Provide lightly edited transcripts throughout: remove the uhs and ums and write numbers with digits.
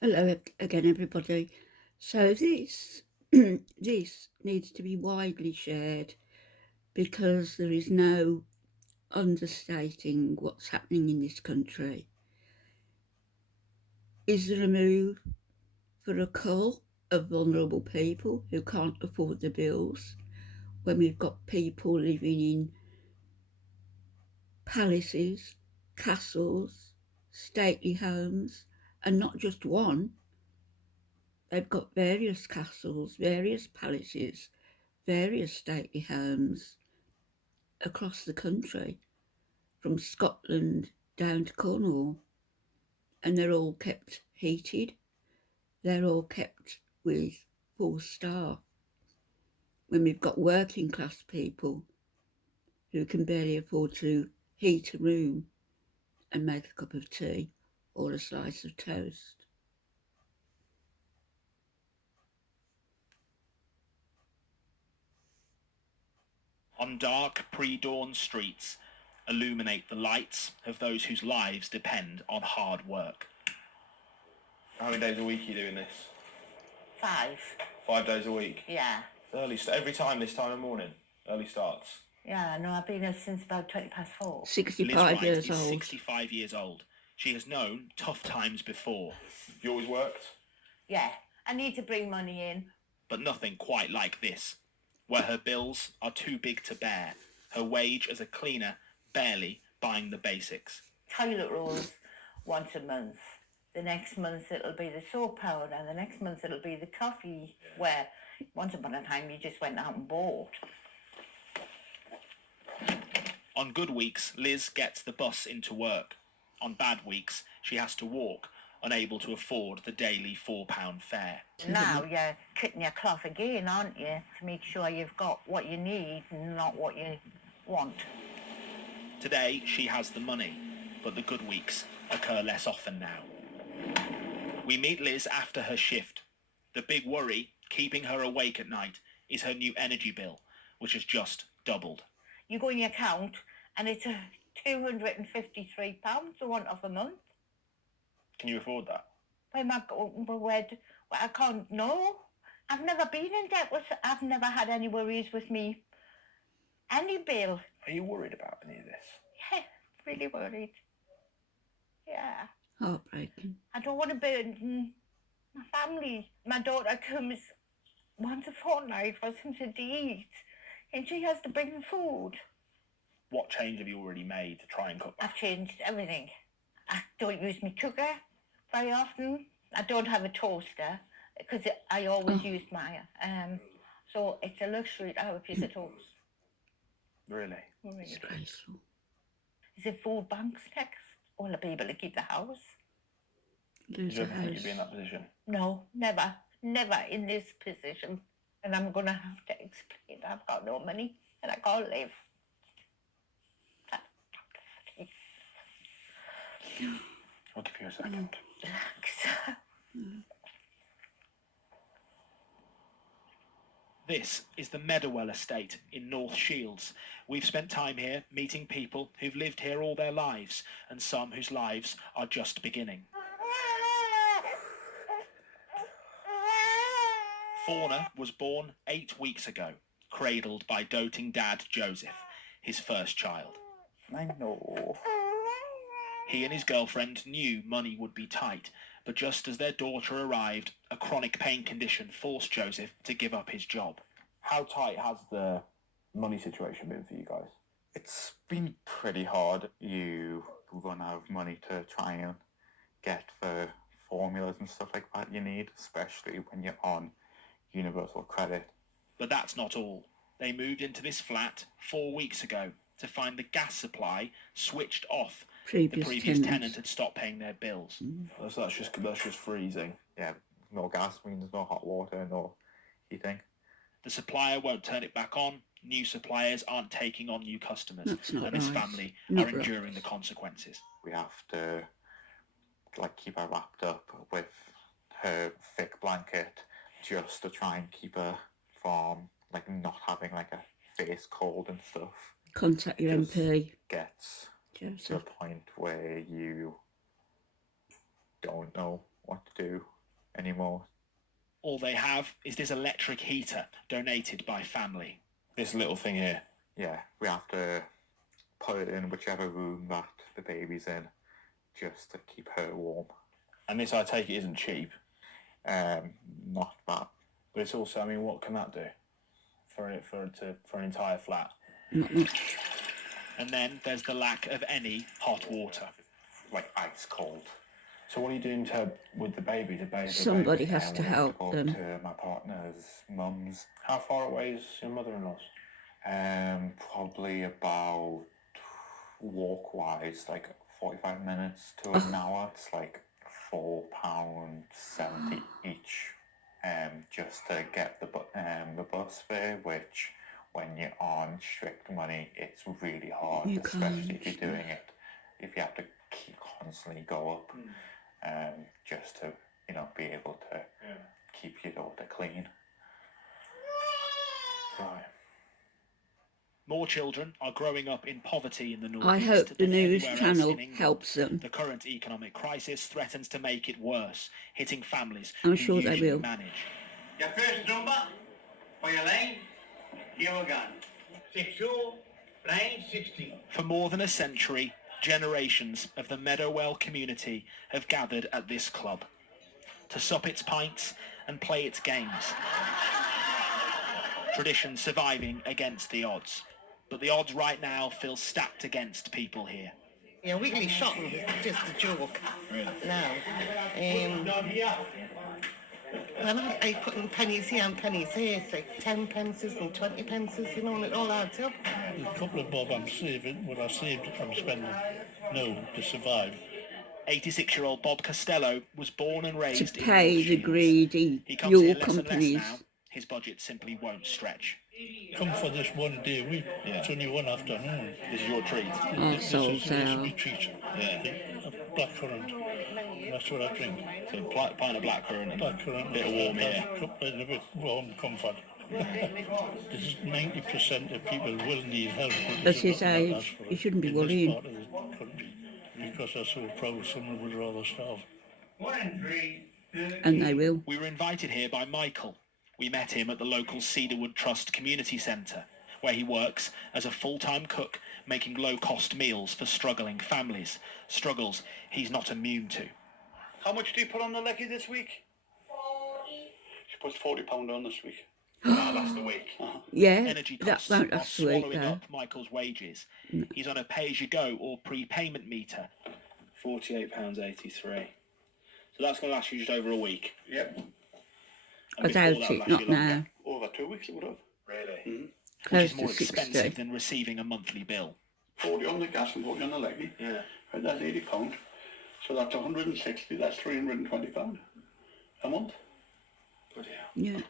Hello again, everybody. So this this needs to be widely shared because there is no understating what's happening in this country. Is there a move for a cull of vulnerable people who can't afford the bills when we've got people living in palaces, castles, stately homes, and not just one? They've got various castles, various palaces, various stately homes across the country, from Scotland down to Cornwall, and they're all kept heated, they're all kept with full staff. When we've got working class people who can barely afford to heat a room and make a cup of tea or a slice of toast. On dark pre-dawn streets illuminate the lights of those whose lives depend on hard work. How many days a week are you doing this? 5. 5 days a week? Yeah. Every time this time of morning? Early starts? Yeah, no, I've been here since about 4:20. 65 Liz Wright years is old. 65 years old. She has known tough times before. You always worked? Yeah, I need to bring money in. But nothing quite like this, where her bills are too big to bear, her wage as a cleaner barely buying the basics. Toilet rolls once a month. The next month it'll be the soap powder, and the next month it'll be the coffee, where once upon a time you just went out and bought. On good weeks, Liz gets the bus into work. On bad weeks, she has to walk, unable to afford the daily £4 fare. Now you're cutting your cloth again, aren't you? To make sure you've got what you need and not what you want. Today, she has the money, but the good weeks occur less often now. We meet Liz after her shift. The big worry, keeping her awake at night, is her new energy bill, which has just doubled. You go in your account and it's £253 I want off a month. Can you afford that? I can't, no. I've never been in debt I've never had any worries with me. Any bill. Are you worried about any of this? Yeah, really worried. Yeah. Heartbreaking. I don't want to burden my family. My daughter comes once a fortnight for something to eat, and she has to bring the food. What change have you already made to try and cut back? I've changed everything. I don't use my cooker very often. I don't have a toaster because I always use mine. So it's a luxury to have a piece of toast. Really? Disgraceful. Is it food banks next? Will I be able to keep the house? Lose Did you a ever think house. you'd be in that position? No, never. Never in this position. And I'm going to have to explain I've got no money and I can't live. I'll give you a second. This is the Meadowell estate in North Shields. We've spent time here meeting people who've lived here all their lives and some whose lives are just beginning. Fauna was born 8 weeks ago, cradled by doting dad Joseph, his first child. I know. He and his girlfriend knew money would be tight, but just as their daughter arrived, a chronic pain condition forced Joseph to give up his job. How tight has the money situation been for you guys? It's been pretty hard. You run out of money to try and get the formulas and stuff like that you need, especially when you're on universal credit. But that's not all. They moved into this flat 4 weeks ago to find the gas supply switched off. The previous tenant had stopped paying their bills. So that's just freezing. Yeah, no gas means no hot water, no heating. The supplier won't turn it back on. New suppliers aren't taking on new customers. And his family are enduring the consequences. We have to keep her wrapped up with her thick blanket just to try and keep her from not having a face cold and stuff. Contact your MP. Gets Joseph. to a point where you don't know what to do anymore. All they have is this electric heater donated by family. This little thing here. Yeah, we have to put it in whichever room that the baby's in, just to keep her warm. And this, I take it, isn't cheap. Not that. But it's also, I mean, what can that do for an entire flat? Not much. And then there's the lack of any hot water. Like ice cold. So what are you doing with the baby to bathe the Somebody baby? has to We have help go them. to my partner's mum's. How far away is your mother-in-law's? Probably about, walk-wise, like 45 minutes to an hour. It's like £4.70 each, just to get the bus fare, which when you're on strict money, it's really hard, You especially can't. if you're doing it, if you have to constantly go up, just to, be able to keep your daughter clean. Right. More children are growing up in poverty in the northeast. I hope the than news anywhere else channel in England. helps them. The current economic crisis threatens to make it worse, hitting families I'm who sure they usually will. manage. Your first number for your line, here we go. 62-960. For more than a century, generations of the Meadowell community have gathered at this club to sup its pints and play its games. Tradition surviving against the odds. But the odds right now feel stacked against people here. Yeah, weekly shopping is just a joke now. And I put in pennies here and pennies here. It's like 10 pences and 20 pences, and it all adds up. A couple of bob I'm saving, what I saved I'm spending now to survive. 86-year-old Bob Costello was born and raised To pay in the North Shields. greedy He comes fuel here less and less companies. now. His budget simply won't stretch. Come for this one day a week. It's only one afternoon. This is your treat. Our souls This is are. my treat. A blackcurrant. That's what I drink. So pint of blackcurrant and Blackcurrant. a bit of warm here. A bit warm comfort. This is 90% of people will need help. At his age, you shouldn't be worrying. In this part of the country, because they're so proud someone would rather starve. 1 and 3. And they will. We were invited here by Michael. We met him at the local Cedarwood Trust Community Centre, where he works as a full-time cook, making low-cost meals for struggling families. Struggles he's not immune to. How much do you put on the lecky this week? 40. She puts £40 on this week. That's the week. Yeah, Energy that costs won't are last sweet swallowing though. up Michael's wages. He's on a pay-as-you-go or prepayment meter. £48.83. So that's going to last you just over a week. Yep. And I before doubt that'll it, last not you longer, now. Over 2 weeks it would have. Really? Which Close is more to 60. expensive than receiving a monthly bill. 40 on the gas and 40 on the lecky. Yeah. And that's £80. So that's 160, that's £320 a month. Bloody hell. Yeah.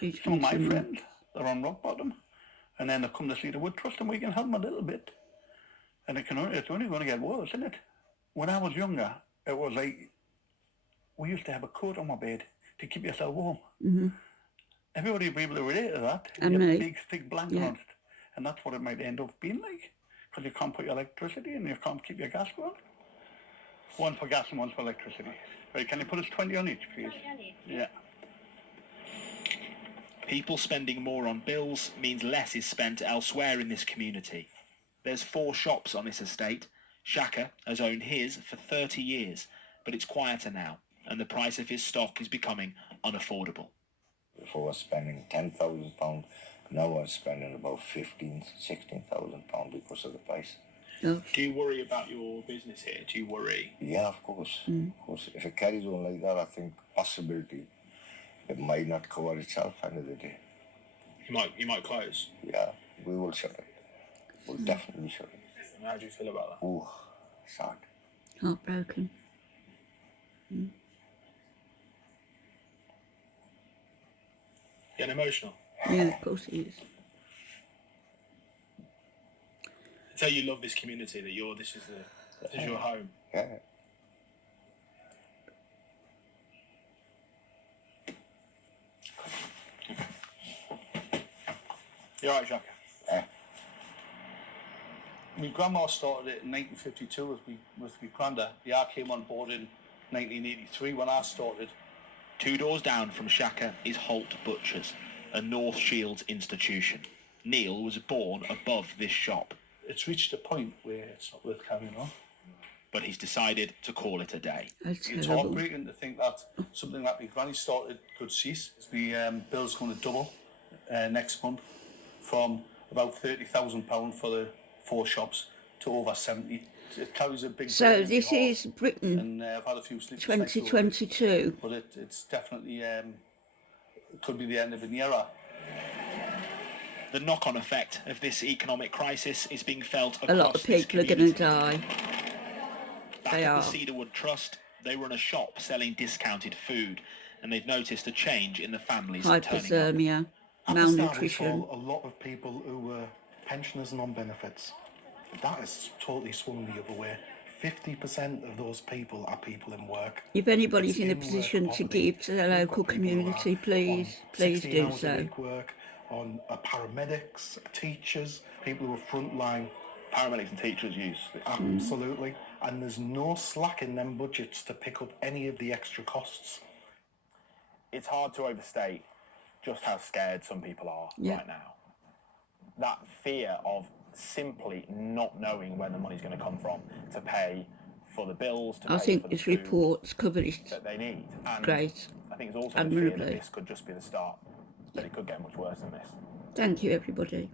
Huge Some of my amounts. friends, they're on rock bottom. And then they come to see the wood trust and we can help them a little bit. And it's only going to get worse, isn't it? When I was younger, it was like, we used to have a coat on my bed to keep yourself warm. Mm-hmm. Everybody will be able to relate to that. And you get me. a big, thick blanket Yeah. on it. And that's what it might end up being like. Because you can't put your electricity and you can't keep your gas going. One for gas and one for electricity. Right, can you put us 20 on each, please? 20 on each. Yeah. People spending more on bills means less is spent elsewhere in this community. There's 4 shops on this estate. Shaka has owned his for 30 years, but it's quieter now, and the price of his stock is becoming unaffordable. Before I was spending £10,000, now I'm spending about £16,000 because of the price. Oh, Do you worry about your business here? Do you worry? Yeah, of course. Of course. If it carries on like that, I think possibility it might not cover itself end of the day. You might close. Yeah, we will shut it. We'll definitely shut it. How do you feel about that? Oh, sad. heartbroken. Getting emotional? Yeah, of course it is. Tell you love this community, that this is your home. Yeah. You're right, Jacques. Yeah. My grandma started it in 1952 with my granda. The art came on board in 1983 when I started. 2 doors down from Shaka is Holt Butchers, a North Shields institution. Neil was born above this shop. It's reached a point where it's not worth carrying on. But he's decided to call it a day. It's heartbreaking to think that something that my granny started could cease. The bill's going to double next month from about £30,000 for the 4 shops to over 70. It carries a big. So this is Britain, and I've had a few 2022. But it's definitely could be the end of an era. The knock-on effect of this economic crisis is being felt across A lot of people are going to die. Back at the Cedarwood Trust, they run a shop selling discounted food, and they've noticed a change in the families Hypothermia, malnutrition. A lot of people who were pensioners and on benefits. That has totally swung the other way. 50% of those people are people in work. If anybody's in a position to give to the local community, please do so. Work on paramedics, teachers, people who are frontline. Paramedics and teachers use this. Absolutely. And there's no slack in them budgets to pick up any of the extra costs. It's hard to overstate just how scared some people are right now. That fear of simply not knowing where the money's going to come from to pay for the bills, to I pay think for the this food report's covered it that they need. And great. I think it's also the fear that this could just be the start, that it could get much worse than this. Thank you, everybody.